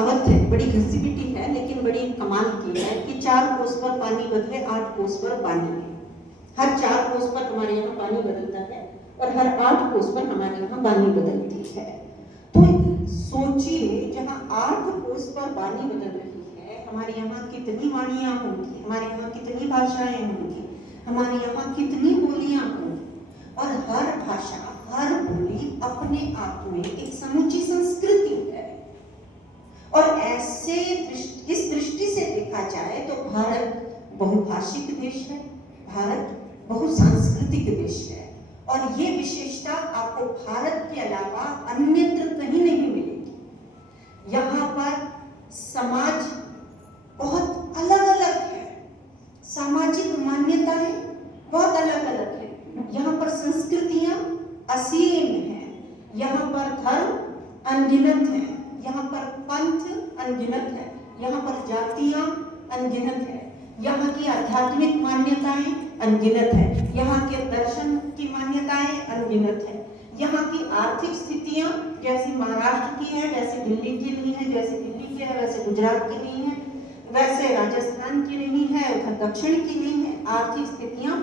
कहावत है, बड़ी घसीपिटी है लेकिन बड़ी कमाल की है कि 4 कोस पर पानी बदले 8 कोस पर पानी है। हर 4 कोस पर हमारे यहाँ पानी बदलता है और हर 8 कोस पर हमारे यहाँ वाणी बदलती है। तो सोचिए, जहाँ 8 कोस पर वाणी बदल रही है, हमारे यहाँ कितनी वाणियाँ होंगी, हमारे यहाँ कितनी भाषाएं होंगी, हमारे यहाँ कितनी बोलियाँ होंगी। और हर भाषा, हर बोली अपने आप में एक समूची संस्कृति है। और ऐसे इस दृष्टि से देखा जाए तो भारत बहुभाषिक देश है, भारत बहुसांस्कृतिक देश है। और ये विशेषता आपको भारत के अलावा अन्यत्र कहीं नहीं मिलेगी। यहाँ पर समाज बहुत अलग अलग है, सामाजिक मान्यताएं बहुत अलग अलग है। यहाँ पर संस्कृतियां असीम हैं, यहाँ पर धर्म अनगिनत है, यहाँ पर पंथ अनगिनत है, यहाँ पर जातियां अनगिनत है, यहाँ की आध्यात्मिक मान्यताएं अनगिनत है, यहाँ के दर्शन की मान्यताएं अनगिनत है, यहाँ की आर्थिक स्थितियां जैसी महाराष्ट्र की है वैसे दिल्ली की नहीं है, जैसे दिल्ली की है वैसे गुजरात की नहीं है, वैसे राजस्थान की नहीं है, उधर दक्षिण की नहीं है। आर्थिक स्थितियां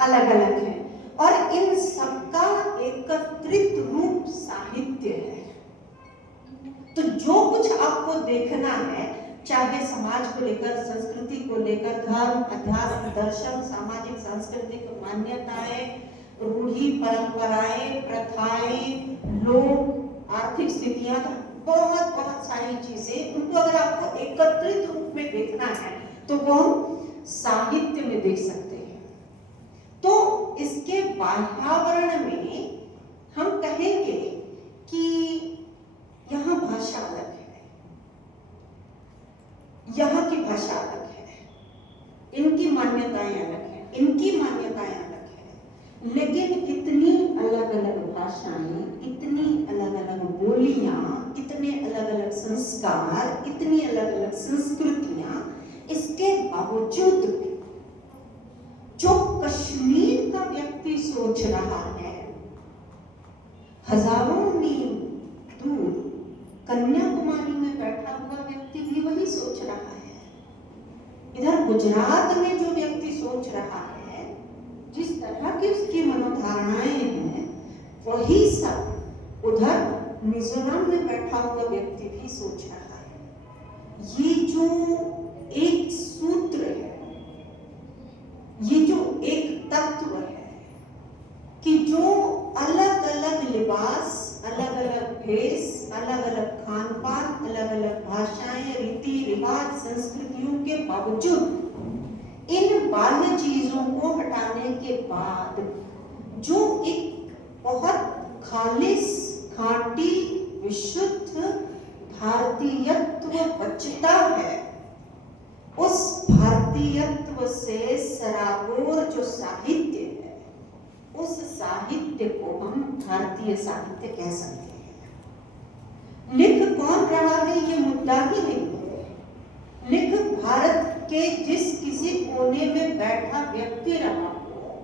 अलग अलग है और इन सबका एकत्रित रूप साहित्य है। तो जो कुछ आपको देखना है, चाहे समाज को लेकर, संस्कृति को लेकर, धर्म, अध्यात्म, दर्शन, सामाजिक सांस्कृतिक मान्यताएं, रूढ़ी परंपराएं, प्रथाएं, लोग, आर्थिक स्थितियां, बहुत बहुत सारी चीजें, उनको अगर आपको एकत्रित रूप में देखना है तो वो साहित्य में देख सकते हैं। तो इसके वातावरण में हम कहेंगे कि यहाँ भाषा अलग है, यहाँ की भाषा अलग है, इनकी मान्यताएं अलग है, इनकी मान्यताएं अलग है। लेकिन इतनी अलग अलग भाषाएं, इतनी अलग अलग बोलियां, इतने अलग अलग संस्कार, इतनी अलग अलग संस्कृतियां, इसके बावजूद जो कश्मीर का व्यक्ति सोच रहा है, हजारों मील दूर कन्याकुमारी में बैठा हुआ व्यक्ति भी वही सोच रहा है। इधर गुजरात में जो व्यक्ति सोच रहा है, जिस तरह की उसकी मनोधारणाएं हैं, वही सब उधर मिजोरम में बैठा हुआ व्यक्ति भी सोच रहा है। ये जो एक सूत्र है, ये जो एक तत्व है कि जो अलग अलग लिबास, अलग अलग भेष, अलग अलग खान पान, अलग अलग भाषाएं, रीति रिवाज, संस्कृतियों के बावजूद इन बाह्य चीजों को हटाने के बाद जो एक बहुत खालिस, खाटी, विशुद्ध भारतीयत्व बचता है, उस भारतीयत्व से सराबोर जो साहित्य है, उस साहित्य को हम भारतीय साहित्य कह सकते हैं। लिख कौन रहा है ये मुद्दा ही नहीं है। लिख भारत के जिस किसी कोने में बैठा व्यक्ति रहा हो,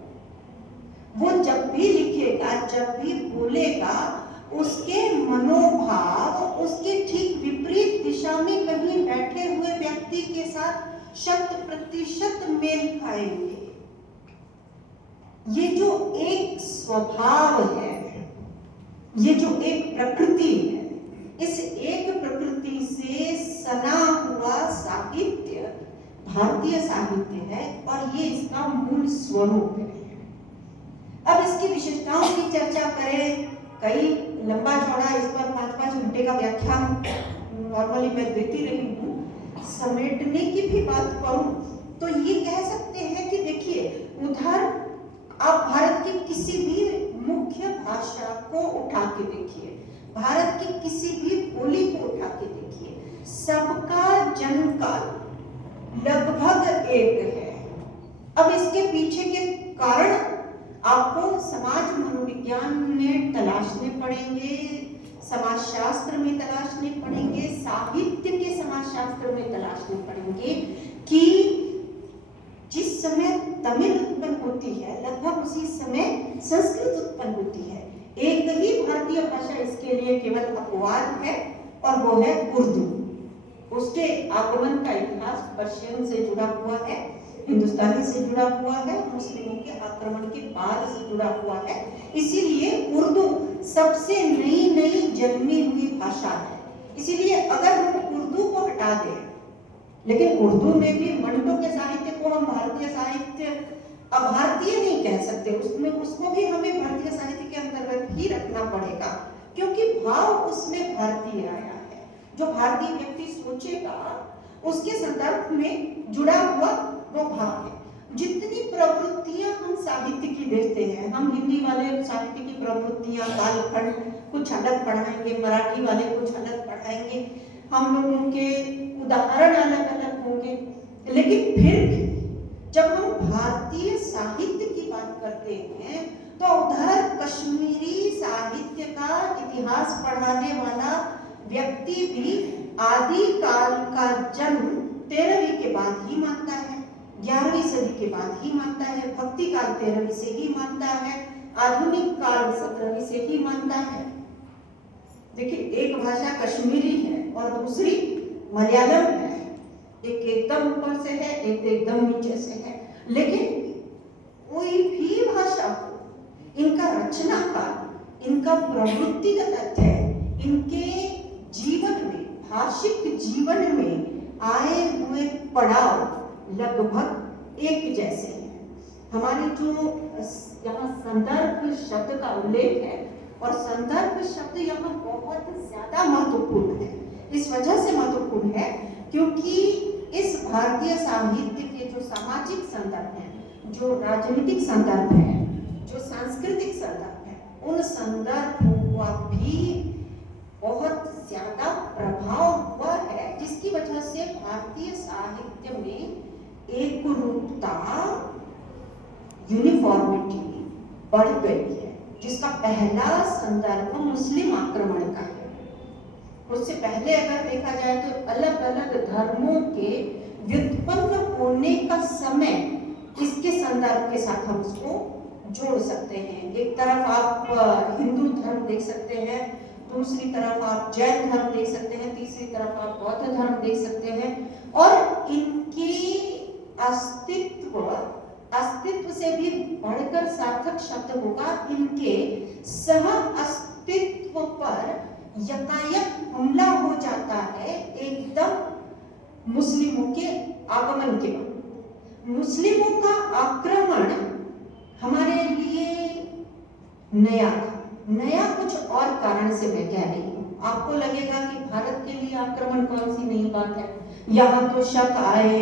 वो जब भी लिखेगा, जब भी बोलेगा, उसके मनोभाव उसके ठीक विपरीत दिशा में कहीं बैठे हुए व्यक्ति के साथ 100% मेल खाएंगे। ये जो एक स्वभाव है, ये जो एक प्रकृति है, इस एक प्रकृति से सना हुआ साहित्य भारतीय साहित्य है और ये इसका मूल स्वरूप है। अब इसकी विशेषताओं की चर्चा करें, कई लंबा चौड़ा इस पर 5-5 घंटे का व्याख्यान नॉर्मली मैं देती रही हूँ। समेटने की भी बात करूं तो ये कह सकते हैं कि देखिए, उधर आप भारत की किसी भी मुख्य भाषा को उठा के देखिए, भारत की किसी भी बोली को उठा के देखिए, सबका जन्म काल लगभग एक है। अब इसके पीछे के कारण आपको समाज मनोविज्ञान में तलाशने पड़ेंगे, समाजशास्त्र में तलाशने पड़ेंगे, साहित्य के समाजशास्त्र में तलाशने पड़ेंगे कि जिस समय तमिल उत्पन्न होती है, लगभग उसी समय संस्कृत उत्पन्न होती है। एक ही भारतीय भाषा इसके लिए केवल अपवाद है और वो है उर्दू। उसके आगमन का इतिहास पर्शियन से जुड़ा हुआ है, हिंदुस्तानी से जुड़ा हुआ है, मुस्लिमों के आक्रमण के बाद से जुड़ा हुआ है। इसीलिए उर्दू सबसे नई जन्मी हुई भाषा है। इसीलिए अगर हम उर्दू को हटा दें, लेकिन उर्दू में भी मंडो के साहित्य को हम भारतीय साहित्य, अब भारतीय नहीं कह सकते, उसमें उसको भी हमें भारतीय साहित्य के अंतर्गत ही रखना पड़ेगा, क्योंकि भाव उसमें भारतीय आया है। जो भारतीय व्यक्ति सोचेगा उसके संदर्भ में जुड़ा हुआ वो भाव है। जितनी प्रवृत्तियां हम साहित्य की देखते हैं, हम हिंदी वाले साहित्य की प्रवृत्तियां कालखंड कुछ अलग पढ़ाएंगे, मराठी वाले कुछ अलग पढ़ाएंगे, हम लोगों के उदाहरण अलग अलग होंगे, लेकिन फिर भी जब हम भारतीय साहित्य की बात करते हैं तो उधर कश्मीरी साहित्य का इतिहास पढ़ाने वाला व्यक्ति भी आदि काल का जन्म 13वीं के बाद ही मानता है, 11वीं सदी के बाद ही मानता है, भक्ति काल 13वीं से ही मानता है, आधुनिक काल 17वीं से ही मानता है। देखिए, एक भाषा कश्मीरी है और दूसरी मलयालम है, एक एकदम ऊपर से है, एक एकदम नीचे से है, लेकिन कोई भी भाषा हो, इनका रचना काल, इनका प्रवृत्तिगत अध्ययन, इनके जीवन में, भाषिक जीवन में आए हुए पड़ाव लगभग एक जैसे हैं। हमारे जो यहाँ संदर्भ शब्द का उल्लेख है, और संदर्भ शब्द यहाँ बहुत ज्यादा महत्वपूर्ण है। इस वजह से महत्वपूर्ण है क्योंकि इस भारतीय साहित्य के जो सामाजिक संदर्भ हैं, जो राजनीतिक संदर्भ है, जो सांस्कृतिक संदर्भ है, उन संदर्भों का भी बहुत ज्यादा प्रभाव हुआ है, जिसकी वजह से भारतीय साहित्य में एक रूपता, यूनिफॉर्मिटी बढ़ गई है, जिसका पहला संदर्भ मुस्लिम आक्रमण का है। उससे पहले अगर देखा जाए तो अलग अलग धर्मों के व्युत्पन्न होने का समय इसके संदर्भ के साथ हम उसको जोड़ सकते हैं। एक तरफ आप हिंदू धर्म देख सकते हैं, दूसरी तरफ आप जैन धर्म देख सकते हैं, तीसरी तरफ आप बौद्ध धर्म देख सकते हैं, और इनके अस्तित्व से भी बढ़कर सार्थक शब्द होगा, इनके सह अस्तित्व पर यकायक हमला हो जाता है एकदम मुस्लिमों के आगमन के बाद। मुस्लिमों का आक्रमण हमारे लिए नया कुछ और कारण से मैं कह रही हूँ। आपको लगेगा कि भारत के लिए आक्रमण कौन सी नई बात है, यहाँ तो शक आए,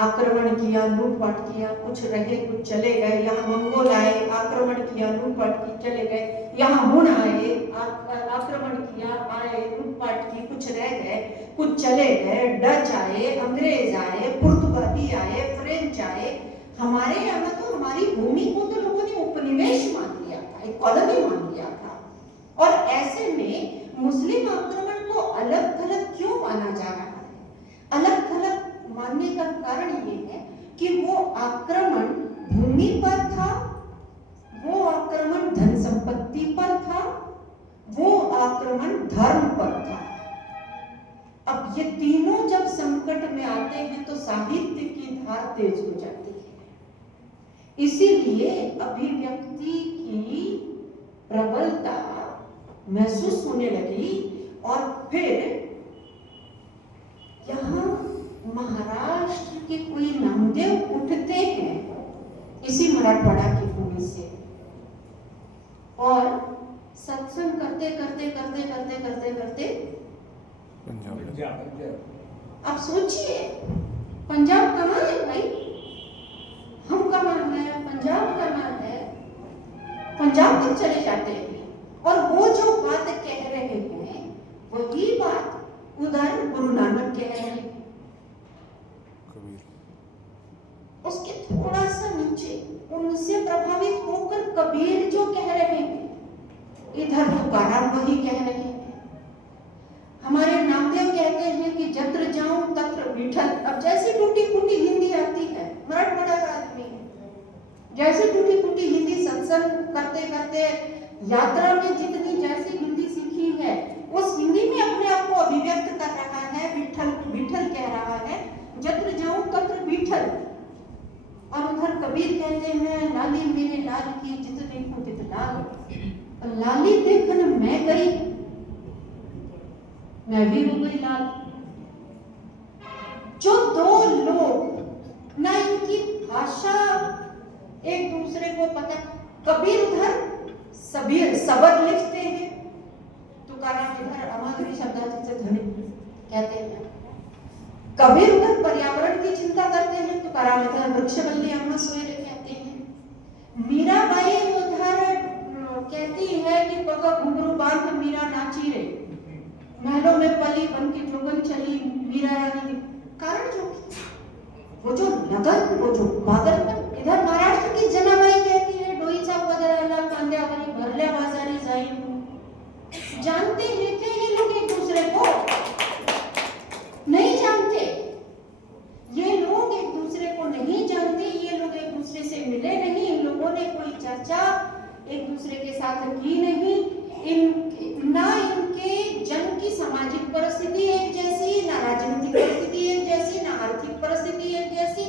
आक्रमण किया, लूटपाट किया, कुछ रहे कुछ चले गए, यहाँ मंगोल आए, आक्रमण किया, लूटपाट की, चले गए, यहाँ हुन आए, आक्रमण किया, आए, लूटपाट की, कुछ रह गए, कुछ चले गए, डच आए, अंग्रेज आए, पुर्तगाली आए, फ्रेंच आए। हमारे यहाँ तो हमारी भूमि को तो लोगों ने उपनिवेश मान लिया था, एक कॉलोनी मान लिया था, और ऐसे में मुस्लिम आक्रमण को अलग थलग क्यों माना जा रहा है? अलग थलग मानने का कारण ये है कि वो आक्रमण भूमि पर था, वो आक्रमण धन संपत्ति पर था, वो आक्रमण धर्म पर था। अब ये तीनों जब संकट में आते हैं तो साहित्य की धार तेज हो जाती है। इसीलिए अभिव्यक्ति की प्रबलता महसूस होने लगी, और फिर यहाँ महाराष्ट्र के कोई नामदेव उठते हैं इसी मराठवाड़ा की भूमि से, और सत्संग करते करते करते करते करते करते आप सोचिए पंजाब कहाँ है भाई, हम कहाँ हैं, पंजाब कहाँ है, पंजाब तक चले जाते हैं, और वो जो बात कह रहे हैं वही बात उधर गुरु नानक कह रहे हैं, उसके थोड़ा सा नीचे उनसे प्रभावित होकर कबीर जो कह रहे हैं, इधर तुकाराम वही कह रहे हैं। हमारे नामदेव कहते हैं कि जत्र जाऊं तत्र विठल। अब जैसे टूटी फूटी हिंदी आती है, मराठवाड़ा का आदमी है, जैसे टूटी फूटी हिंदी सत्संग करते करते यात्रा में जितनी जैसी हिंदी सीखी है, उस हिंदी में अपने आप को अभिव्यक्त कर रहा है, है, विठल विठल कह रहा है, जत्र जाऊं तत्र विठल। और उधर कबीर कहते हैं, लाली मेरे लाल की जित देखूं तित लाल। लाली देखने मैं गई, मैं भी हो गई लाल। जो दो लोग ना इनकी भाषा एक दूसरे को पता, कबीर उधर शब्द लिखते हैं, तुकाराम इधर अमागरी शब्दावली से धनी कहते हैं। कबीर उधर पर्यावरण की चिंता करते हैं, तुकाराम इधर वृक्षवल्ली अम्मा सोएरे कहते हैं। मीराबाई उधर कहती है कि पग घुंघरू बांध मीरा नाची रे, महलों में पली बन की जोगन चली मीरा रानी। कारण वो जो लगन, वो जो पागलपन। इधर महाराष्ट्र की जनाबाई कहती है, डोईचा पदराला कांद्यावरी भरल्या बाजारी जाईन। जानते हैं क्या ये लोग एक दूसरे को? नहीं जानते। ये लोग एक दूसरे को नहीं जानते, ये लोग एक दूसरे से मिले नहीं, इन लोगों ने कोई चर्चा एक दूसरे के साथ की नहीं। ना इनके जन्म की सामाजिक परिस्थिति एक जैसी, ना राजनीतिक परिस्थिति एक जैसी, ना आर्थिक परिस्थिति एक जैसी,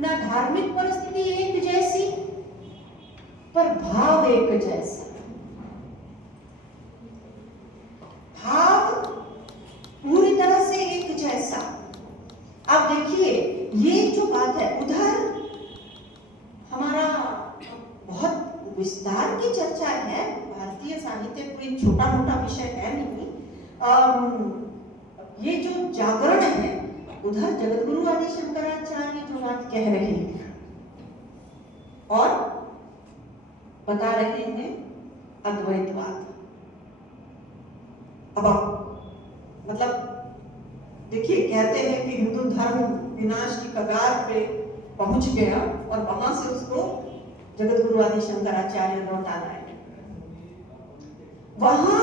ना धार्मिक परिस्थिति एक जैसी, पर भाव एक जैसा। भाव पूरी तरह से एक जैसा। अब देखिए ये जो बात है, उधर हमारा बहुत विस्तार की चर्चा है। भारतीय साहित्य कोई छोटा मोटा विषय है नहीं। ये जो जागरण है, उधर जगतगुरु आदि शंकराचार्य जो बात कह रहे हैं और बता रहे हैं अद्वैतवाद। अब मतलब देखिए, कहते हैं कि हिंदू धर्म विनाश की कगार पे पहुंच गया और वहां से उसको जगतगुरु आदि शंकराचार्य लौटा लाए। वहां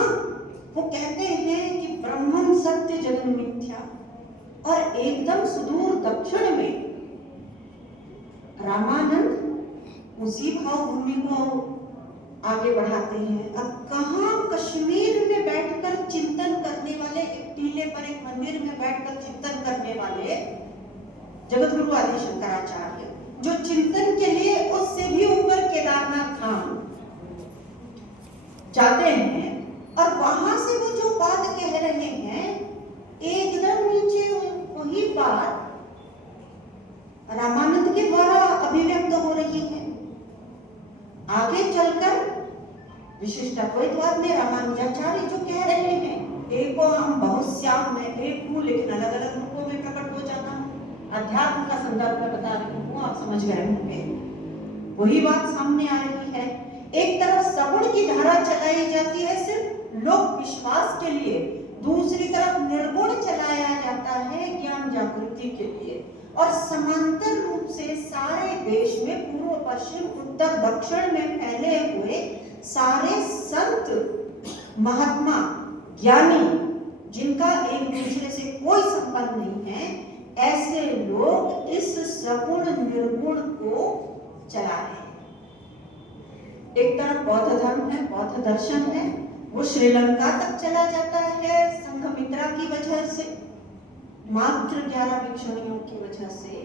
वो कहते हैं कि ब्रह्मम सत्य जगन मिथ्या, और एकदम सुदूर दक्षिण में रामानंद उसी भाव भूमि को आगे बढ़ाते हैं। अब कहां कश्मीर में बैठकर चिंतन करने वाले, एक टीले पर एक मंदिर में बैठकर चिंतन करने वाले जगतगुरु आदि शंकराचार्य, जो चिंतन के लिए उससे भी ऊपर केदारनाथ धाम जाते हैं, और वहां से वो जो बात कह रहे हैं एकदम नीचे वही बात रामानंद के द्वारा अभिव्यक्त हो रही है। आगे चलकर विशिष्ट अद्वैतवाद में रामानुजाचार्य जो कह रहे हैं, एको हम बहुश्याम में एक हूँ लेकिन अलग अलग रूपों में प्रकट हो जाता हूँ। अध्यात्म का संदर्भ में बता रही हूँ, आप समझ गए होंगे। वही बात सामने आ रही है। एक तरफ सगुण की धारा चलाई जाती है सिर्फ लोक विश्वास के लिए, दूसरी तरफ निर्गुण चलाया जाता है ज्ञान जागृति के लिए, और समांतर रूप से सारे देश में पूर्व पश्चिम उत्तर दक्षिण में फैले हुए सारे संत महात्मा ज्ञानी, जिनका एक दूसरे से कोई संबंध नहीं है, ऐसे लोग इस सगुण निर्गुण को चला रहे हैं। एक तरफ बौद्ध धर्म है, बौद्ध दर्शन है, वो श्रीलंका तक चला जाता है संघमित्रा की वजह से, मात्र 11 भिक्षुणियों की वजह से।